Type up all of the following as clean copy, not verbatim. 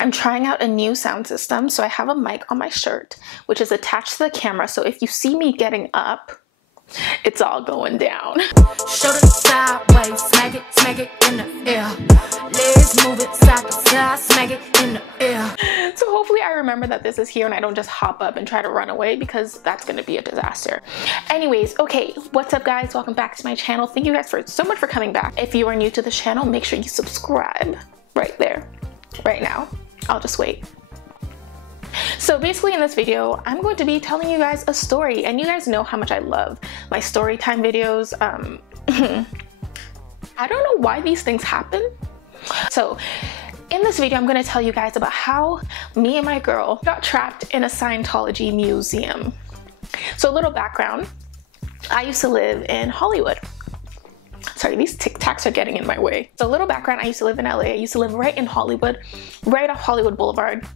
I'm trying out a new sound system, so I have a mic on my shirt, which is attached to the camera, so if you see me getting up, it's all going down. Shoulder sideways, smack it in the air. Legs move it side to side, smack it in the air. So hopefully I remember that this is here and I don't just hop up and try to run away, because that's gonna be a disaster. Anyways, okay, what's up guys? Welcome back to my channel. Thank you guys so much for coming back. If you are new to the channel, make sure you subscribe right there, right now. I'll just wait. So basically in this video, I'm going to be telling you guys a story, and you guys know how much I love my story time videos. I don't know why these things happen. So in this video, I'm going to tell you guys about how me and my girl got trapped in a Scientology museum. So a little background, I used to live in Hollywood. Sorry, these Tic Tacs are getting in my way. So a little background, I used to live in LA. I used to live right in Hollywood, right off Hollywood Boulevard.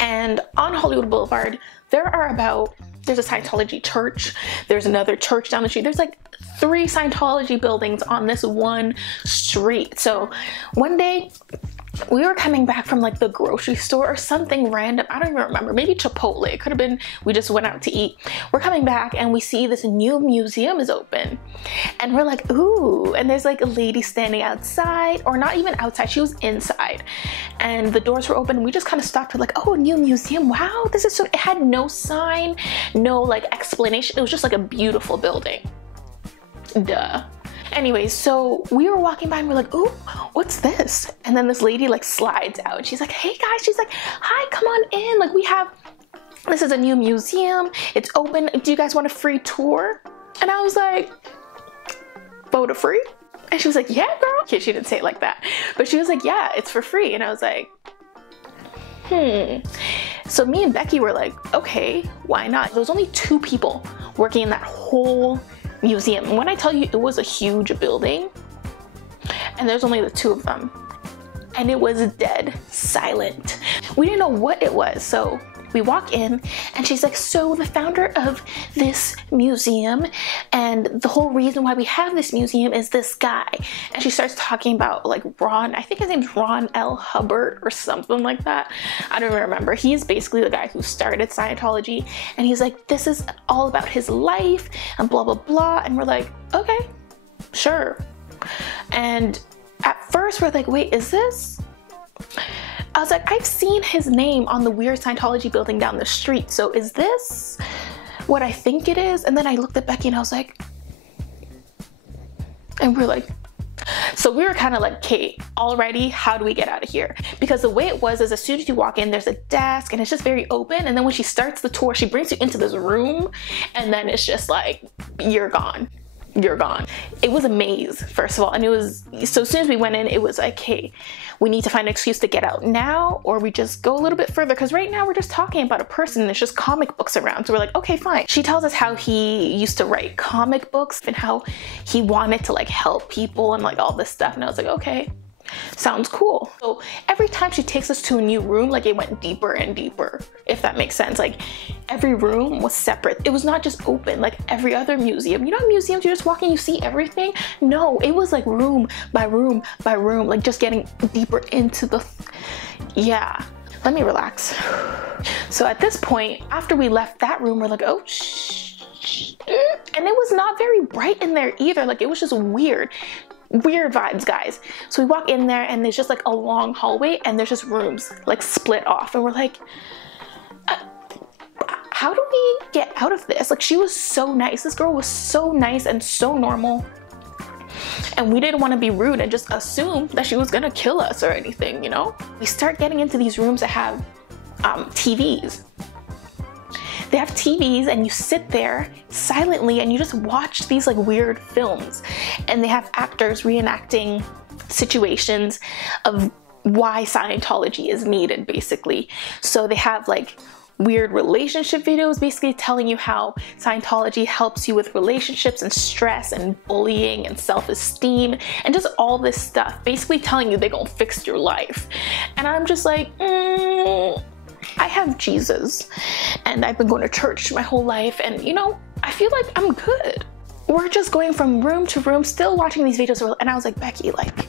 And on Hollywood Boulevard, there's a Scientology church. There's another church down the street. There's like 3 Scientology buildings on this one street. So one day we were coming back from like the grocery store or something random. I don't even remember. Maybe Chipotle. It could have been we just went out to eat. We're coming back and we see this new museum is open. And we're like, ooh. And there's like a lady standing outside, or not even outside. She was inside. And the doors were open. We just kind of stopped. We're like, oh, a new museum. Wow, this is so. It had no sign, no like explanation. It was just like a beautiful building. Duh. Anyways, so we were walking by and we're like, ooh, what's this? And then this lady like slides out. She's like, hey guys, she's like, hi, come on in. Like this is a new museum. It's open. Do you guys want a free tour? And I was like, photo free? And she was like, yeah, girl. Okay, she didn't say it like that. But she was like, yeah, it's for free. And I was like, So me and Becky were like, okay, why not? There was only 2 people working in that whole museum. And when I tell you it was a huge building, and there's only the 2 of them, and it was dead silent. We didn't know what it was, so we walk in and she's like, so the founder of this museum, and the whole reason why we have this museum is this guy. And she starts talking about like Ron, I think his name's Ron L. Hubbard or something like that. I don't even remember. He's basically the guy who started Scientology, and he's like, this is all about his life and blah blah blah. And we're like, okay, sure. And at first we're like, wait, is this? I was like, I've seen his name on the weird Scientology building down the street, so is this what I think it is? And then I looked at Becky and I was like, and we're like, so we were kind of like, okay, alrighty, how do we get out of here? Because the way it was is as soon as you walk in, there's a desk and it's just very open. And then when she starts the tour, she brings you into this room and then it's just like, you're gone. You're gone. It was a maze, first of all, and it was, so as soon as we went in, it was like, hey, we need to find an excuse to get out now, or we just go a little bit further, because right now we're just talking about a person and there's just comic books around. So we're like, okay, fine. She tells us how he used to write comic books and how he wanted to like help people and like all this stuff, and I was like, okay, sounds cool. So every time she takes us to a new room, like it went deeper and deeper, if that makes sense. Like every room was separate. It was not just open like every other museum. You know, museums, you just walk in, you see everything. No, it was like room by room by room, like just getting deeper into the, yeah. Let me relax. So at this point, after we left that room, we're like, oh, shh. And it was not very bright in there either. Like it was just weird vibes, guys. So we walk in there and there's just like a long hallway and there's just rooms like split off, and we're like, how do we get out of this? Like she was so nice. This girl was so nice and so normal, and we didn't want to be rude and just assume that she was gonna kill us or anything, you know? We start getting into these rooms that have TVs. They have TVs and you sit there silently and you just watch these like weird films, and they have actors reenacting situations of why Scientology is needed, basically. So they have like weird relationship videos basically telling you how Scientology helps you with relationships and stress and bullying and self-esteem and just all this stuff, basically telling you they're gonna fix your life. And I'm just like, I have Jesus and I've been going to church my whole life, and you know, I feel like I'm good. We're just going from room to room still watching these videos, and I was like, Becky, like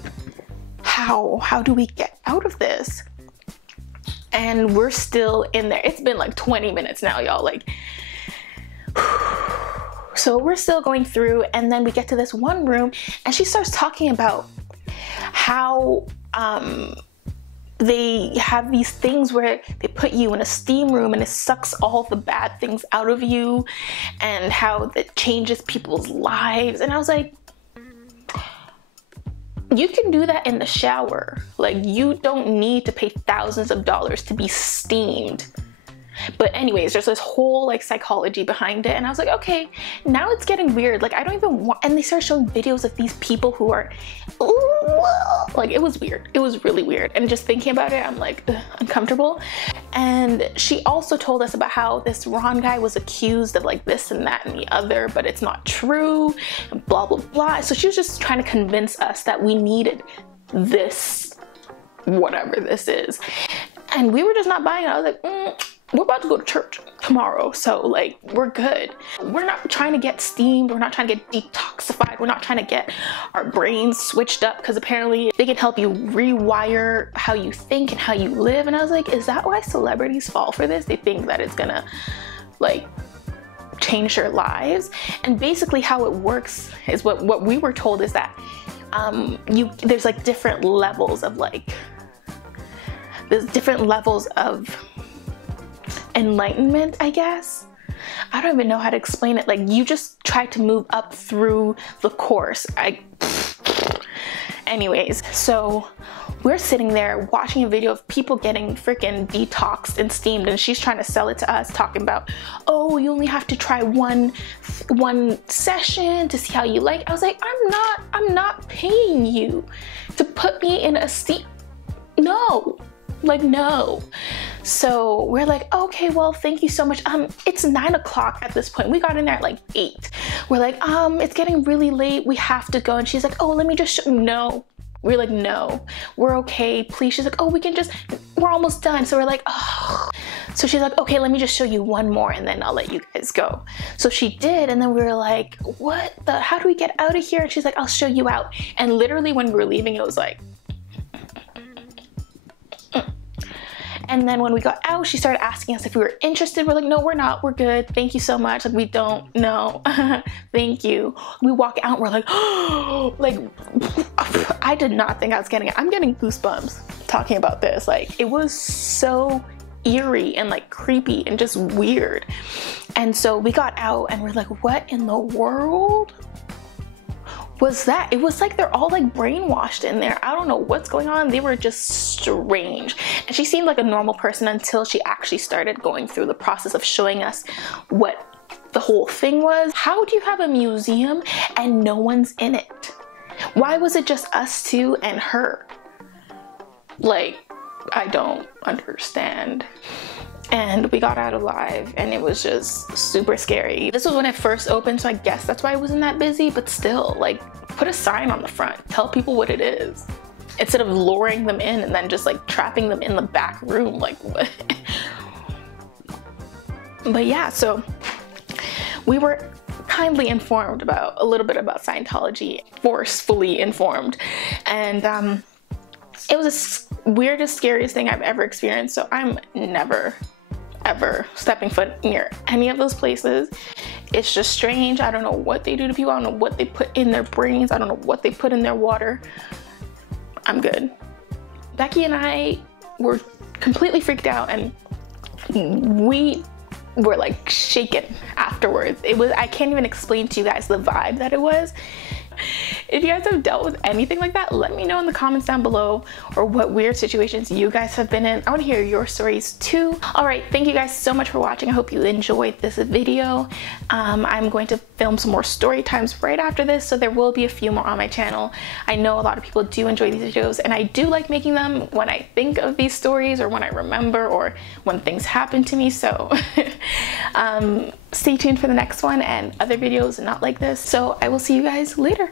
how do we get out of this? and we're still in there. It's been like 20 minutes now, y'all. Like, so we're still going through, and then we get to this one room and she starts talking about how they have these things where they put you in a steam room and it sucks all the bad things out of you, and how that changes people's lives. And I was like, you can do that in the shower. Like, you don't need to pay thousands of dollars to be steamed. But anyways, there's this whole like psychology behind it, and I was like, okay, now it's getting weird. Like, I don't even want, and they started showing videos of these people who are, like, it was weird. It was really weird. And just thinking about it, I'm like, uncomfortable. And she also told us about how this Ron guy was accused of like this and that and the other, but it's not true, and blah, blah, blah. So she was just trying to convince us that we needed this, whatever this is. And we were just not buying it. I was like, we're about to go to church tomorrow, so like, we're good. We're not trying to get steamed, we're not trying to get detoxified, we're not trying to get our brains switched up, because apparently they can help you rewire how you think and how you live. And I was like, is that why celebrities fall for this? They think that it's gonna like change their lives. And basically how it works is what we were told is that there's like different levels of like, there's different levels of enlightenment, I guess. I don't even know how to explain it. Like, you just try to move up through the course. Anyways, so we're sitting there watching a video of people getting freaking detoxed and steamed, and she's trying to sell it to us, talking about, oh, you only have to try one session to see how you like. I was like, I'm not paying you to put me in a steam. No. Like, no. So we're like, okay, well, thank you so much. It's 9 o'clock at this point. We got in there at like 8. We're like, it's getting really late, we have to go. And she's like, oh, let me just show. No. We're like, no, we're okay, please. She's like, oh, we're almost done. So we're like, oh. So she's like, okay, let me just show you one more and then I'll let you guys go. So she did, and then we were like, how do we get out of here? And she's like, I'll show you out. And literally when we were leaving, it was like, and then when we got out, she started asking us if we were interested. We're like, no, we're not. We're good. Thank you so much. Like, we don't know. Thank you. We walk out and we're like, oh, like, I did not think I was getting it. I'm getting goosebumps talking about this. Like, it was so eerie and like creepy and just weird. And so we got out and we're like, what in the world was that? It was like they're all like brainwashed in there. I don't know what's going on. They were just strange. And she seemed like a normal person until she actually started going through the process of showing us what the whole thing was. How do you have a museum and no one's in it? Why was it just us two and her? Like, I don't understand. And we got out alive, and it was just super scary. This was when it first opened, so I guess that's why it wasn't that busy, but still, like, put a sign on the front. Tell people what it is, instead of luring them in and then just like trapping them in the back room. Like, what? But yeah, so we were kindly informed about a little bit about Scientology, forcefully informed, and it was the weirdest, scariest thing I've ever experienced. So I'm never ever stepping foot near any of those places. It's just strange. I don't know what they do to people. I don't know what they put in their brains. I don't know what they put in their water. I'm good. Becky and I were completely freaked out, and we were like shaken afterwards. It was, I can't even explain to you guys the vibe that it was. If you guys have dealt with anything like that, let me know in the comments down below, or what weird situations you guys have been in. I want to hear your stories too. All right, thank you guys so much for watching. I hope you enjoyed this video. I'm going to film some more story times right after this, so there will be a few more on my channel. I know a lot of people do enjoy these videos, and I do like making them when I think of these stories, or when I remember, or when things happen to me. So stay tuned for the next one and other videos not like this. So I will see you guys later.